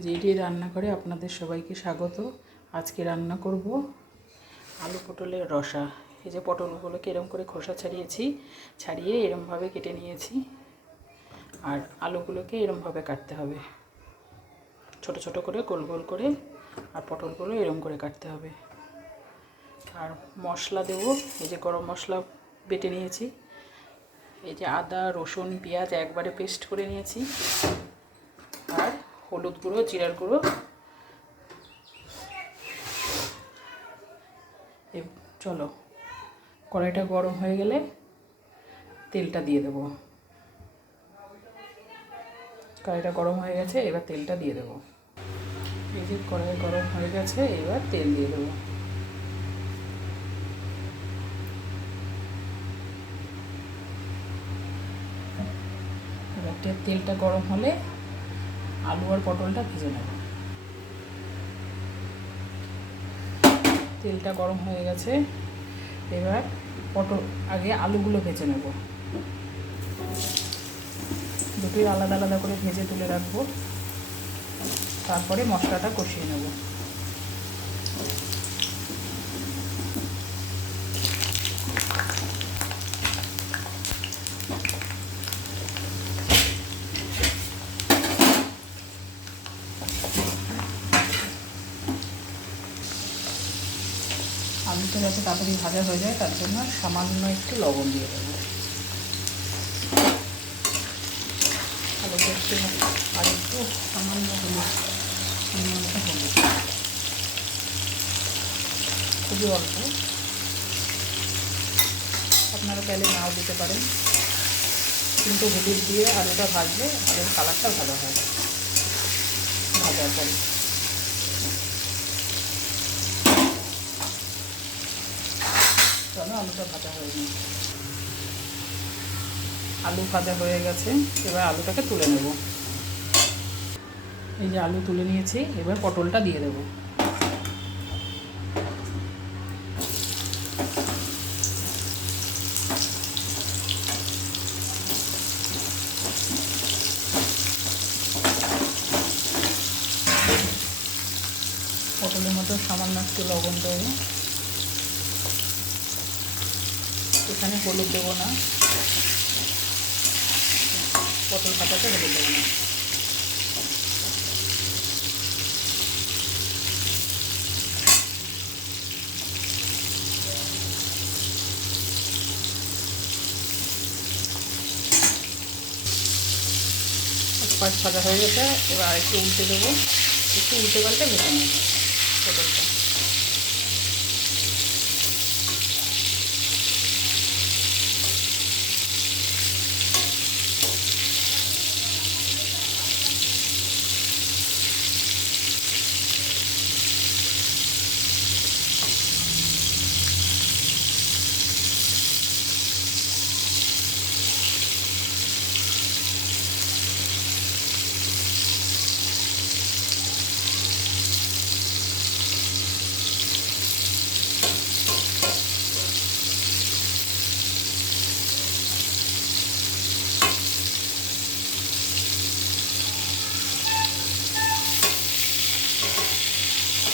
GD রান্নাঘরে আপনাদের সবাইকে স্বাগত। আজকে রান্না করব আলু পটলের রসা। এই যে পটলগুলোকে এরম করে খোসা ছাড়িয়ে এরমভাবে কেটে নিয়েছি। আর আলুগুলোকে এরমভাবে কাটতে হবে, ছোট ছোট করে গোল গোল করে। আর পটলগুলো এরম করে কাটতে হবে। আর মশলা দেবো, এই যে গরম মশলা বেটে নিয়েছি, এই যে আদা রসুন পেঁয়াজ একবারে পেস্ট করে নিয়েছি, আর হলুদ গুঁড়ো জিরার গুঁড়ো। চলো, কড়াইটা গরম হয়ে গেলে তেলটা দিয়ে দেবো। কড়াইটা গরম হয়ে গেছে, এবার তেলটা দিয়ে দেবো। এই যে কড়াই গরম হয়ে গেছে, এবার তেল দিয়ে দেবো। এবার তেলটা গরম হলে আলু আর পটলটা ভেজে নেব। তেলটা গরম হয়ে গেছে, এবার আগে আলুগুলো ভেজে নেব। দুটোই আলাদা আলাদা করে ভেজে তুলে রাখবো, তারপরে মশলাটা কষিয়ে নেব। আলুটা যাতে তাড়াতাড়ি ভাজা হয়ে যায় তার জন্য সামান্য একটু লবণ দিয়ে দেবো। আলু দেখতে আর একটু সামান্য হলুদ, খুবই অল্প, আপনারা চাইলে নাও দিতে পারেন, কিন্তু হলুদ দিয়ে আলুটা ভাজলে আলুর কালারটা ভালো হয় ভাজার পরে। চলো, আলুটা ভাজা হয়ে গেছে। আলু ভাজা হয়ে গেছে, এবার আলুটাকে তুলে নেব। এই যে আলু তুলে নিয়েছি, এবার পটলটা দিয়ে দেব। পটলের মতো সামান্য একটু লবণ দেবো, এখানে হলুদ দেবো না, পটল কাটাতে হলুদ দেবো না। পাঁচ ভাজা হয়ে গেছে, এবার আরেকটু উল্টে দেবো, একটু উল্টে পাল্টে ভেজে নেব পটলটা।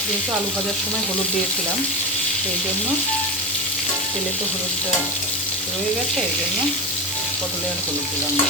যেহেতু আলু ভাজার সময় হলুদ দিয়েছিলাম, সেই জন্য তেলে তো হলুদটা রয়ে গেছে, এই জন্য পটলে আর হলুদ দিলাম না।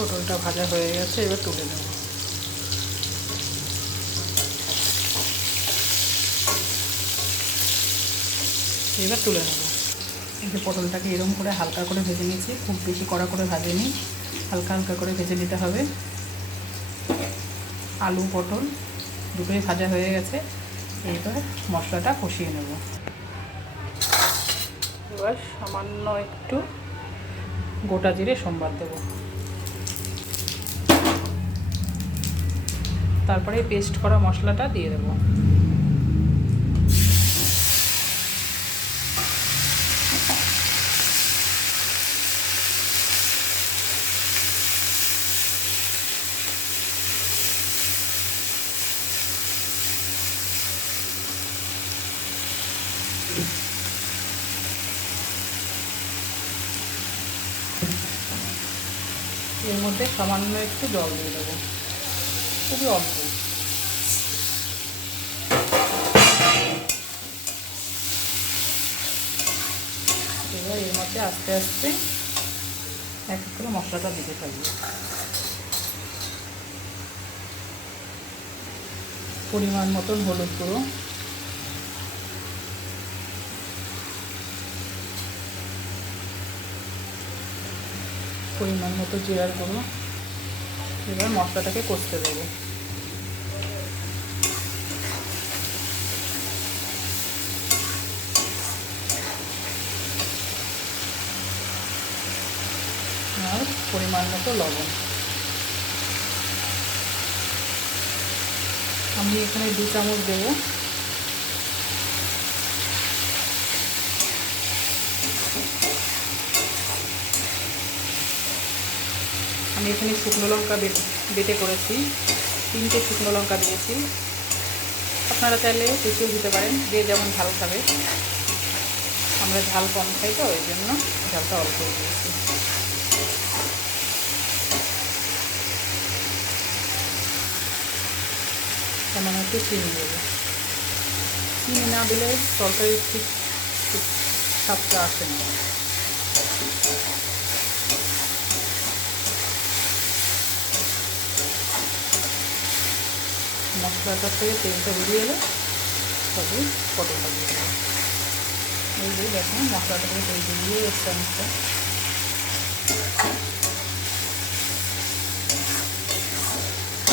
পটলটা ভাজা হয়ে গেছে, এবার তুলে নেব। এবার তুলে নেব। এই যে পটলটাকে এরকম করে হালকা করে ভেজে নিয়েছি, খুব বেশি কড়া করে ভাজেনি, হালকা হালকা করে ভেজে নিতে হবে। আলু পটল দুটোই ভাজা হয়ে গেছে, এবার মশলাটা কষিয়ে নেব। এবার সামান্য একটু গোটা জিরে সম্বাদ দেব, তারপরে পেস্ট করা মশলাটা দিয়ে দেব। এর মধ্যে সামান্য একটু জল দিয়ে দেবো, খুবই অল্প। এবার এর মধ্যে আস্তে আস্তে এক এক করে মশলাটা দিতে থাকবে। পরিমাণ মতন হলুদ গুঁড়ো, পরিমাণ মতো জিরার গুঁড়ো। এবার মশলাটাকে কষতে দেবো। আর পরিমাণ মতো লবণ। আমি এখানে 2 চামচ দেবো। আমি এখানে শুকনো লঙ্কা বেটে করেছি, 3টে শুকনো লঙ্কা দিয়েছি। আপনারা চাইলে বেশিও দিতে পারেন, যে যেমন ঝাল খাবে। আমরা ঝাল কম খাই তো, ওই জন্য ঝালটা অল্প দিয়েছি। তেমন একটু চিনি দেবো, চিনি না দিলে তরকারি ঠিক স্বাদটা আসে না। মশলাটা থেকে তেলটা বেরিয়ে এলে তবে পটলটা দিয়ে দেবো। এই যে দেখুন মশলাটা থেকে তেল বেরিয়ে এসছে অনেকটা।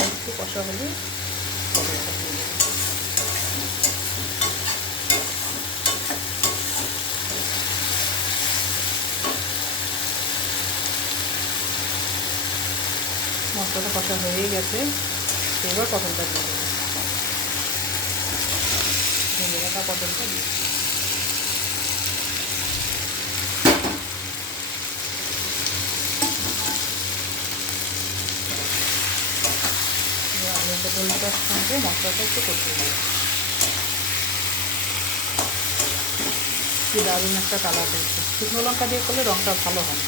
একটু কষা হলে পটলটা দিয়ে দেবো। মশলাটা কষা হয়ে গেছে, এবার পটলটা দিয়ে দেবো। ভেজে রাখা পটলটা দিয়ে আলু পটলটার সঙ্গে মশলাটা একটু কষিয়ে দেবো। কি দারুণ একটা কালার হয়েছে। শুকনো লঙ্কা দিয়ে করলে রঙটা ভালো হয়,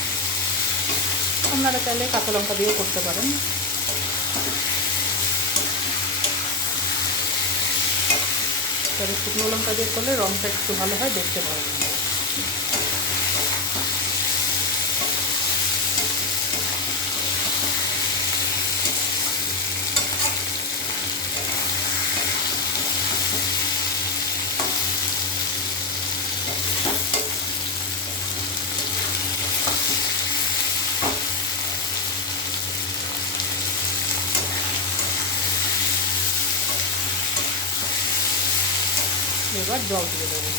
আপনারা চাইলে কাঁচা লঙ্কা দিয়েও করতে পারেন। তবে শুকনো লঙ্কা দিয়ে করলে রঙটা একটু ভালো হয়, দেখতে ভালো লাগে। এবার জল দিয়ে দেবো।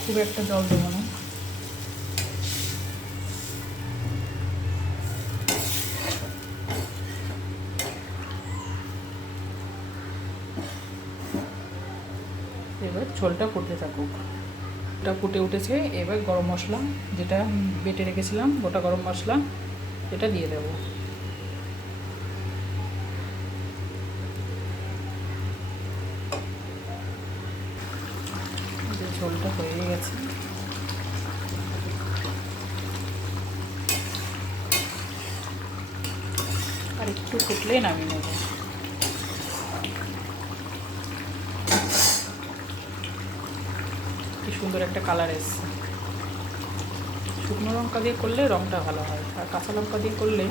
খুব একটা জল দেবো না, এবার ঝোলটা ফুটতে থাকুক। এটা ফুটে উঠেছে, এবার গরম মশলা যেটা বেটে রেখেছিলাম, গোটা গরম মশলা এটা দিয়ে দেবো। ঝোলটা হয়ে গেছে, আর একটু ফুটলে নামিয়ে নেব। কি সুন্দর একটা কালার এসছে। শুকনো লঙ্কা দিয়ে করলে রঙটা ভালো হয়, আর কাঁচা লঙ্কা দিয়ে করলে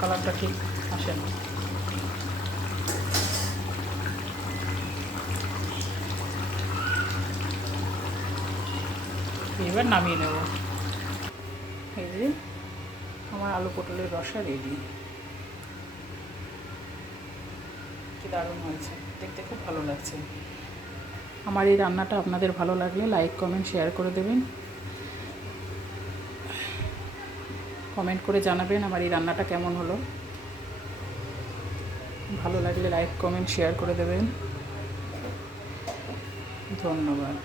কালারটা ঠিক আসে না। এবার নামিয়ে নেব। এই যে আমার আলু পটলের রসা রেডি। কি দারুণ হয়েছে, দেখতে খুব ভালো লাগছে। আমার এই রান্নাটা আপনাদের ভালো লাগলে লাইক কমেন্ট শেয়ার করে দেবেন, কমেন্ট করে জানাবেন আমার এই রান্নাটা কেমন হলো। ভালো লাগলে লাইক কমেন্ট শেয়ার করে দেবেন। ধন্যবাদ।